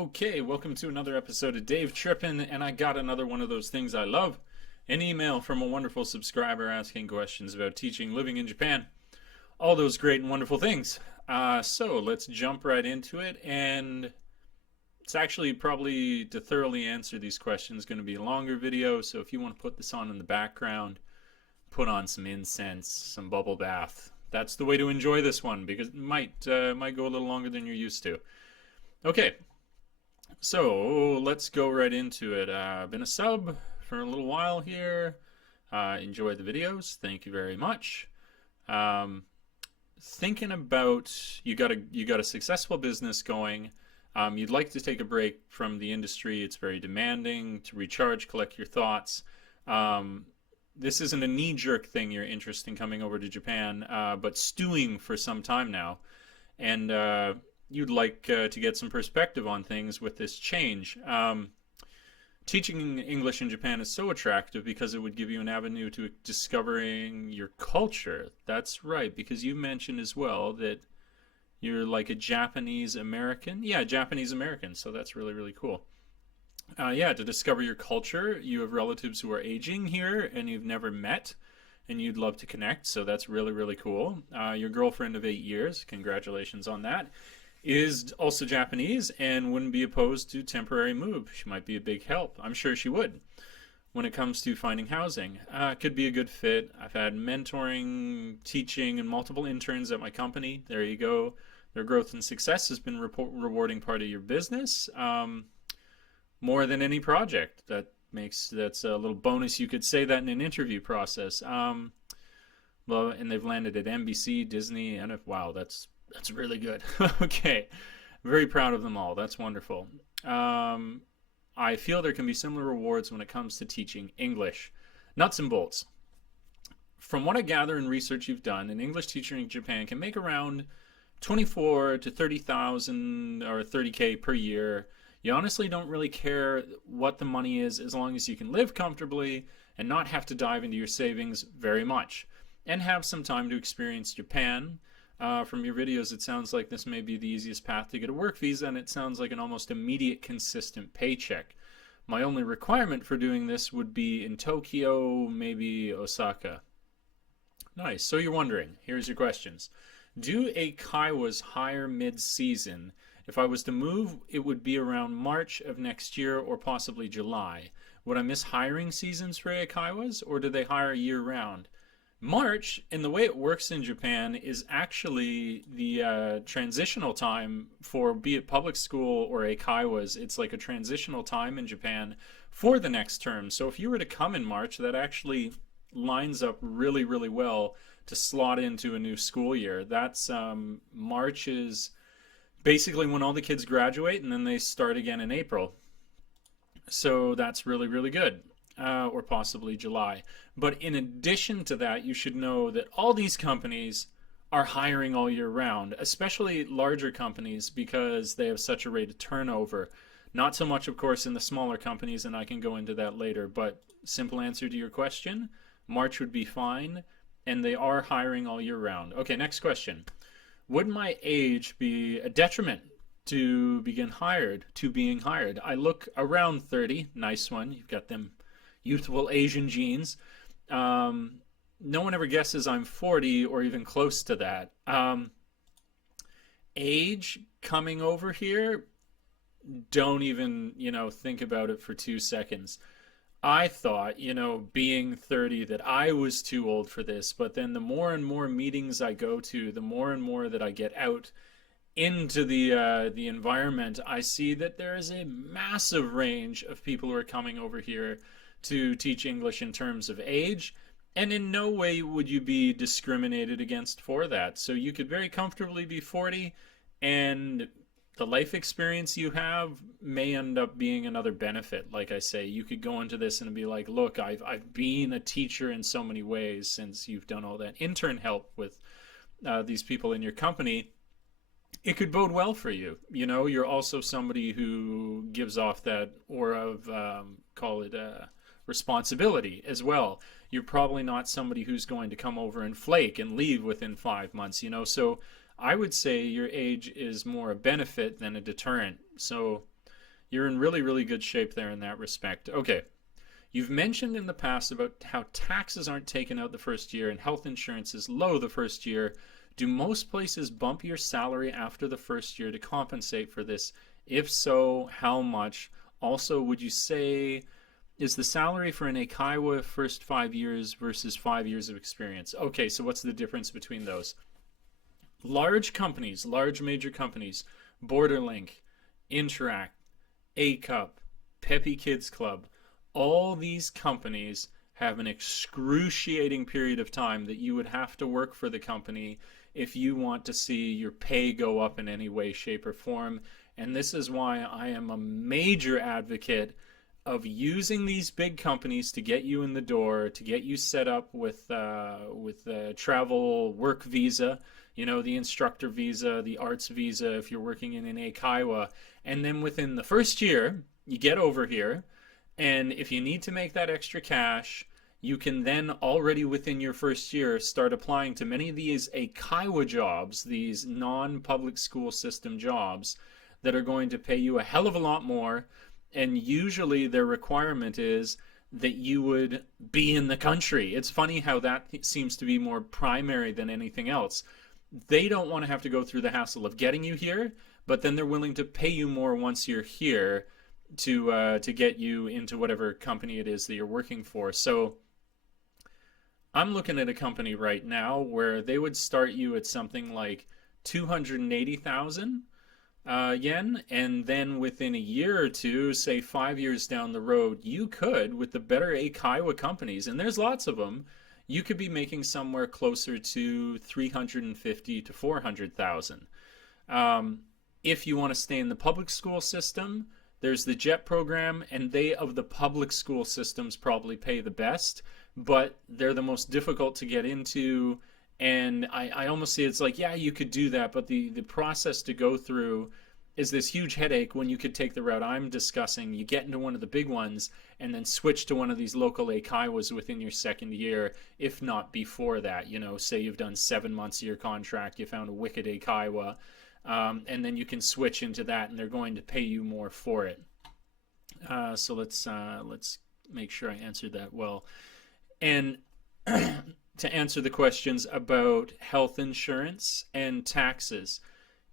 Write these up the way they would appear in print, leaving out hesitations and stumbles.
Okay, welcome to another episode of Dave Trippin, and I got another one of those things I love. An email from a wonderful subscriber asking questions about teaching, living in Japan, all those great and wonderful things. So let's jump right into it, and it's actually probably to thoroughly answer these questions going to be a longer video, so if you want to put this on in the background, put on some incense, some bubble bath. That's the way to enjoy this one because it might go a little longer than you're used to. Okay. So let's go right into it. I've been a sub for a little while here. Enjoy the videos. Thank you very much. Thinking about you got a successful business going. You'd like to take a break from the industry. It's very demanding to recharge, collect your thoughts. This isn't a knee-jerk thing. You're interested in coming over to Japan, but stewing for some time now, and you'd like to get some perspective on things with this change. Teaching English in Japan is so attractive because it would give you an avenue to discovering your culture. That's right, because you mentioned as well that you're like a Japanese American. Yeah, Japanese American, so that's really, really cool. Yeah, to discover your culture. You have relatives who are aging here and you've never met, and you'd love to connect, so that's really, really cool. Your girlfriend of 8 years, congratulations on that, is also Japanese and wouldn't be opposed to temporary move. She might be a big help. I'm sure she would. When it comes to finding housing, could be a good fit. I've had mentoring, teaching, and multiple interns at my company. There you go. Their growth and success has been rewarding part of your business, more than any project. That's a little bonus. You could say that in an interview process. Well, and they've landed at NBC, Disney, and wow, that's really good. Okay, very proud of them all. That's wonderful. I feel there can be similar rewards when it comes to teaching English. Nuts and bolts. From what I gather and research you've done, an English teacher in Japan can make around 24 to 30,000 or 30K per year. You honestly don't really care what the money is as long as you can live comfortably and not have to dive into your savings very much and have some time to experience Japan. From your videos, it sounds like this may be the easiest path to get a work visa, and it sounds like an almost immediate, consistent paycheck. My only requirement for doing this would be in Tokyo, maybe Osaka. Nice. So you're wondering, here's your questions. Do eikaiwas hire mid-season? If I was to move, it would be around March of next year or possibly July. Would I miss hiring seasons for eikaiwas, or do they hire year-round? March, and the way it works in Japan, is actually the transitional time for, be it public school or eikaiwas. It's like a transitional time in Japan for the next term. So if you were to come in March, that actually lines up really, really well to slot into a new school year. That's March is basically when all the kids graduate, and then they start again in April. So that's really, really good. Or possibly July. But in addition to that, you should know that all these companies are hiring all year round, especially larger companies because they have such a rate of turnover. Not so much, of course, in the smaller companies, and I can go into that later, but simple answer to your question, March would be fine, and they are hiring all year round. Okay, next question. Would my age be a detriment to being hired? I look around 30. Nice one. You've got them youthful Asian genes. No one ever guesses I'm 40 or even close to that. Age coming over here, don't even, think about it for 2 seconds. I thought, being 30, that I was too old for this, but then the more and more meetings I go to, the more and more that I get out into the environment, I see that there is a massive range of people who are coming over here to teach English in terms of age, and in no way would you be discriminated against for that. So you could very comfortably be 40, and the life experience you have may end up being another benefit. Like I say, you could go into this and be like, look, I've been a teacher in so many ways since you've done all that intern help with these people in your company. It could bode well for you. You're also somebody who gives off that aura of, call it responsibility as well. You're probably not somebody who's going to come over and flake and leave within 5 months, So I would say your age is more a benefit than a deterrent. So You're in really, really good shape there in that respect. Okay. You've mentioned in the past about how taxes aren't taken out the first year and health insurance is low the first year. Do most places bump your salary after the first year to compensate for this? If so, how much? Also, would you say is the salary for an Eikaiwa first 5 years versus 5 years of experience? Okay, so what's the difference between those? Large companies, large major companies, Borderlink, Interact, A Cup, Peppy Kids Club, all these companies have an excruciating period of time that you would have to work for the company if you want to see your pay go up in any way, shape, or form. And this is why I am a major advocate of using these big companies to get you in the door, to get you set up with travel work visa, the instructor visa, the arts visa if you're working in an Eikaiwa. And then within the first year, you get over here. And if you need to make that extra cash, you can then already within your first year start applying to many of these Eikaiwa jobs, these non-public school system jobs that are going to pay you a hell of a lot more. And usually their requirement is that you would be in the country. It's funny how that seems to be more primary than anything else. They don't want to have to go through the hassle of getting you here, but then they're willing to pay you more once you're here to get you into whatever company it is that you're working for. So I'm looking at a company right now where they would start you at something like 280,000 yen, and then within a year or two, say 5 years down the road, you could, with the better Eikaiwa companies, and there's lots of them, you could be making somewhere closer to 350 to 400,000. If you want to stay in the public school system, there's the JET program, and they of the public school systems probably pay the best, but they're the most difficult to get into. And I almost see it's like, yeah, you could do that, but the process to go through is this huge headache when you could take the route I'm discussing. You get into one of the big ones and then switch to one of these local Eikaiwas within your second year, if not before that. Say you've done 7 months of your contract, you found a wicked Eikaiwa, and then you can switch into that, and they're going to pay you more for it. So let's make sure I answered that well. And to answer the questions about health insurance and taxes,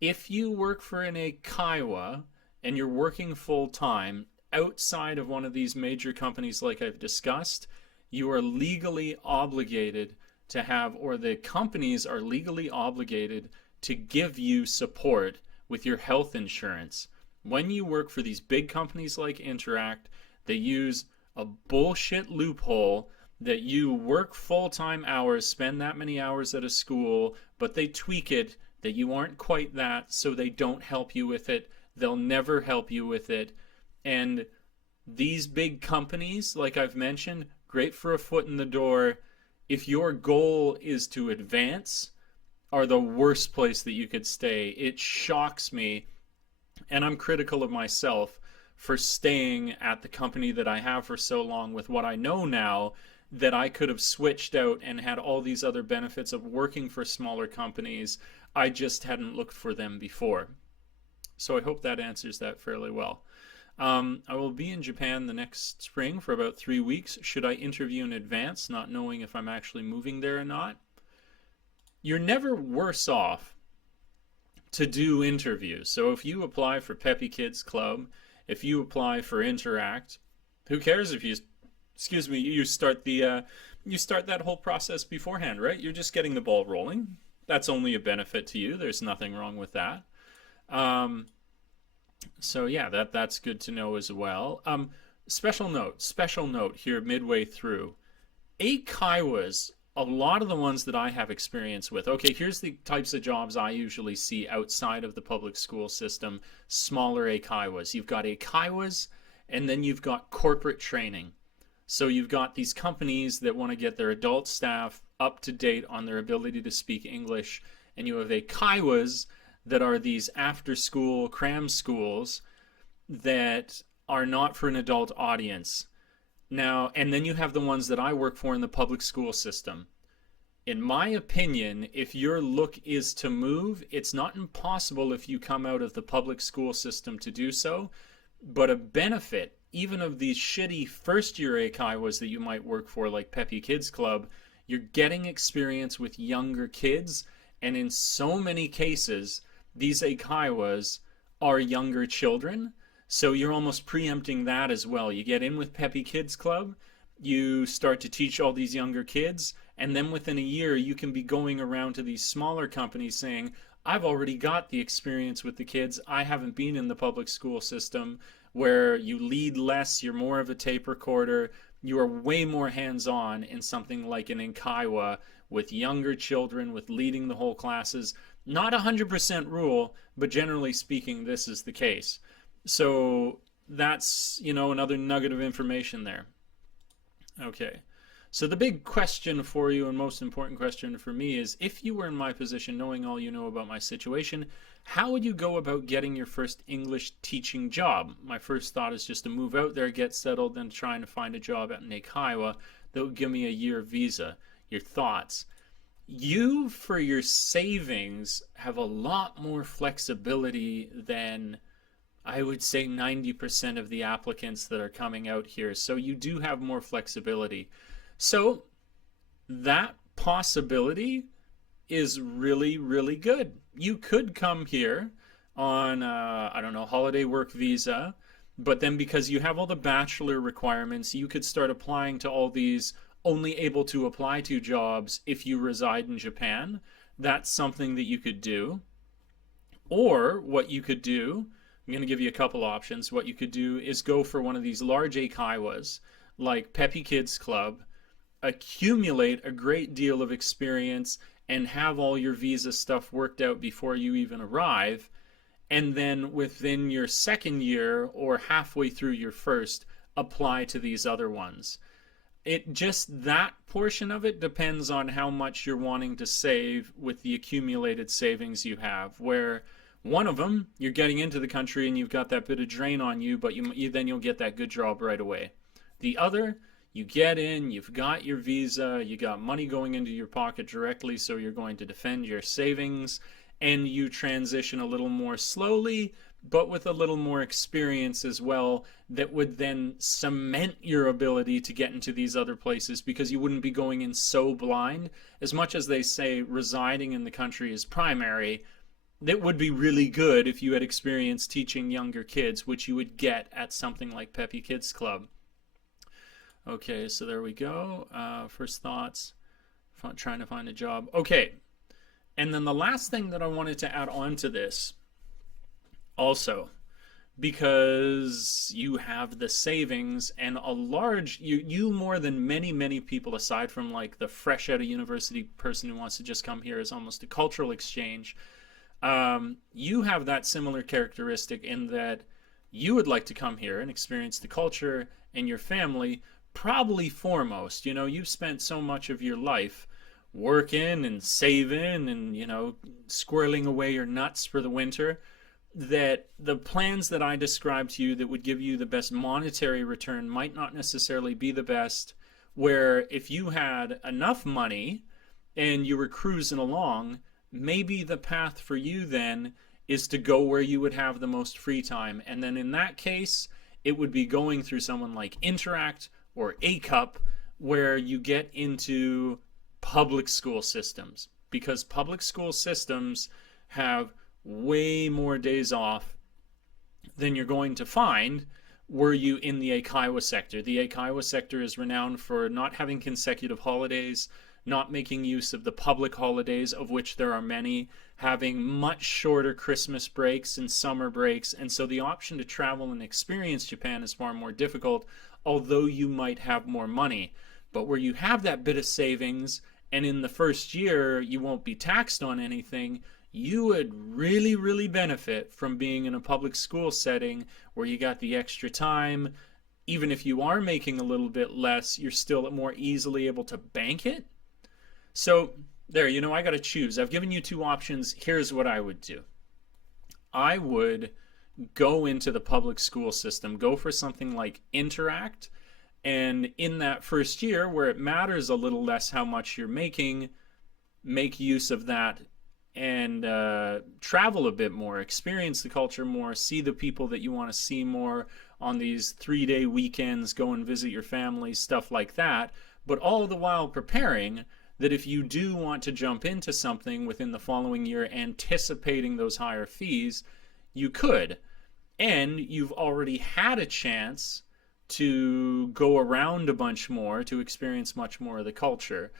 if you work for an Eikaiwa and you're working full time outside of one of these major companies like I've discussed, you are legally obligated to have, or the companies are legally obligated to give you support with your health insurance. When you work for these big companies like Interact, they use a bullshit loophole that you work full-time hours, spend that many hours at a school, but they tweak it that you aren't quite that, so they don't help you with it. They'll never help you with it. And these big companies, like I've mentioned, great for a foot in the door. If your goal is to advance, are the worst place that you could stay. It shocks me, and I'm critical of myself for staying at the company that I have for so long with what I know now, that I could have switched out and had all these other benefits of working for smaller companies. I just hadn't looked for them before. So I hope that answers that fairly well. I will be in Japan the next spring for about 3 weeks. Should I interview in advance, not knowing if I'm actually moving there or not? You're never worse off to do interviews. So if you apply for Peppy Kids Club, if you apply for Interact, who cares if you you start that whole process beforehand, right? You're just getting the ball rolling. That's only a benefit to you. There's nothing wrong with that. So yeah, that's good to know as well. Special note here midway through. Eikaiwas, a lot of the ones that I have experience with. Okay, here's the types of jobs I usually see outside of the public school system. Smaller Eikaiwas. You've got Eikaiwas, and then you've got corporate training. So you've got these companies that want to get their adult staff up to date on their ability to speak English, and you have Eikaiwas that are these after-school cram schools that are not for an adult audience. Now, and then you have the ones that I work for in the public school system. In my opinion, if your look is to move, it's not impossible if you come out of the public school system to do so. But a benefit, even of these shitty first year Eikaiwas that you might work for, like Peppy Kids Club, you're getting experience with younger kids. And in so many cases, these Eikaiwas are younger children. So you're almost preempting that as well. You get in with Peppy Kids Club, you start to teach all these younger kids, and then within a year, you can be going around to these smaller companies saying, I've already got the experience with the kids. I haven't been in the public school system where you lead less, you're more of a tape recorder, you are way more hands-on in something like an Eikaiwa with younger children, with leading the whole classes. Not 100% rule, but generally speaking, this is the case. So that's, another nugget of information there. Okay. So the big question for you, and most important question for me, is if you were in my position, knowing all you know about my situation, how would you go about getting your first English teaching job? My first thought is just to move out there, get settled, then trying to find a job at an Eikaiwa that would give me a year visa. Your thoughts? You, for your savings, have a lot more flexibility than, I would say, 90% of the applicants that are coming out here. So you do have more flexibility. So that possibility is really, really good. You could come here on, holiday work visa, but then because you have all the bachelor requirements, you could start applying to all these only able to apply to jobs if you reside in Japan. That's something that you could do. Or what you could do, I'm going to give you a couple options. What you could do is go for one of these large Eikaiwas, like Peppy Kids Club, accumulate a great deal of experience and have all your visa stuff worked out before you even arrive, and then within your second year or halfway through your first, apply to these other ones. That portion of it depends on how much you're wanting to save with the accumulated savings you have, where one of them, you're getting into the country and you've got that bit of drain on you, but then you'll get that good job right away. The other, you get in, you've got your visa, you got money going into your pocket directly, so you're going to defend your savings, and you transition a little more slowly, but with a little more experience as well, that would then cement your ability to get into these other places, because you wouldn't be going in so blind. As much as they say residing in the country is primary, that would be really good if you had experience teaching younger kids, which you would get at something like Peppy Kids Club. Okay, so there we go. First thoughts, trying to find a job. Okay, and then the last thing that I wanted to add on to this also, because you have the savings and a large, you more than many people, aside from like the fresh out of university person who wants to just come here as almost a cultural exchange, you have that similar characteristic in that you would like to come here and experience the culture and your family. Probably foremost, you've spent so much of your life working and saving and, squirreling away your nuts for the winter, that the plans that I described to you that would give you the best monetary return might not necessarily be the best, where if you had enough money and you were cruising along, maybe the path for you then is to go where you would have the most free time. And then in that case, it would be going through someone like Interact or ACUP, where you get into public school systems, because public school systems have way more days off than you're going to find were you in the Eikaiwa sector. The Eikaiwa sector is renowned for not having consecutive holidays, not making use of the public holidays, of which there are many, having much shorter Christmas breaks and summer breaks, and so the option to travel and experience Japan is far more difficult, although you might have more money. But where you have that bit of savings, and in the first year you won't be taxed on anything, you would really benefit from being in a public school setting where you got the extra time. Even if you are making a little bit less, you're still more easily able to bank it. So there, I got to choose. I've given you two options. Here's what I would do. I would go into the public school system, go for something like Interact, and in that first year where it matters a little less how much you're making, make use of that and travel a bit more, experience the culture more, see the people that you want to see more on these 3-day weekends, go and visit your family, stuff like that, but all the while preparing that if you do want to jump into something within the following year anticipating those higher fees, you could. And you've already had a chance to go around a bunch more, to experience much more of the culture.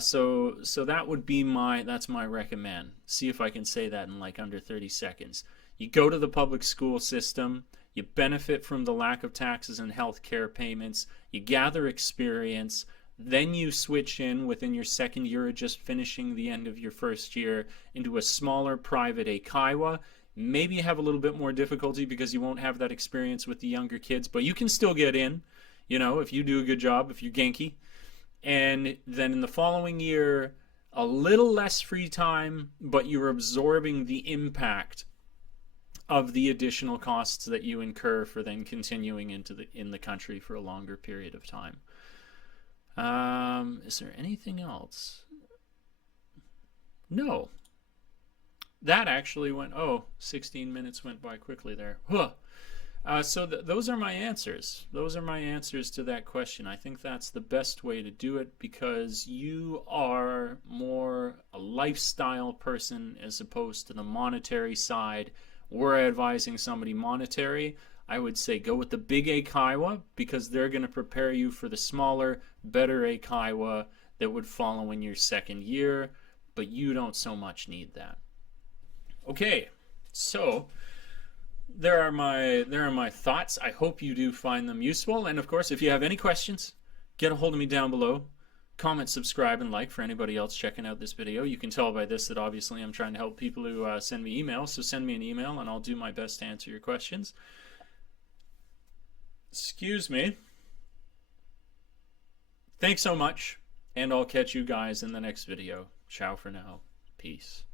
So that would be that's my recommend. See if I can say that in like under 30 seconds. You go to the public school system, you benefit from the lack of taxes and health care payments, you gather experience, then you switch in within your second year or just finishing the end of your first year into a smaller private eikaiwa. Maybe you have a little bit more difficulty because you won't have that experience with the younger kids, but you can still get in, if you do a good job, if you're Genki. And then in the following year, a little less free time, but you're absorbing the impact of the additional costs that you incur for then continuing in the country for a longer period of time. Is there anything else? No. That actually went, 16 minutes went by quickly there. Huh. So those are my answers. Those are my answers to that question. I think that's the best way to do it because you are more a lifestyle person as opposed to the monetary side. Were I advising somebody monetary, I would say go with the big eikaiwa because they're going to prepare you for the smaller, better eikaiwa that would follow in your second year, but you don't so much need that. Okay, so there are my thoughts. I hope you do find them useful. And of course, if you have any questions, get a hold of me down below. Comment, subscribe, and like for anybody else checking out this video. You can tell by this that obviously I'm trying to help people who send me emails. So send me an email and I'll do my best to answer your questions. Excuse me. Thanks so much. And I'll catch you guys in the next video. Ciao for now. Peace.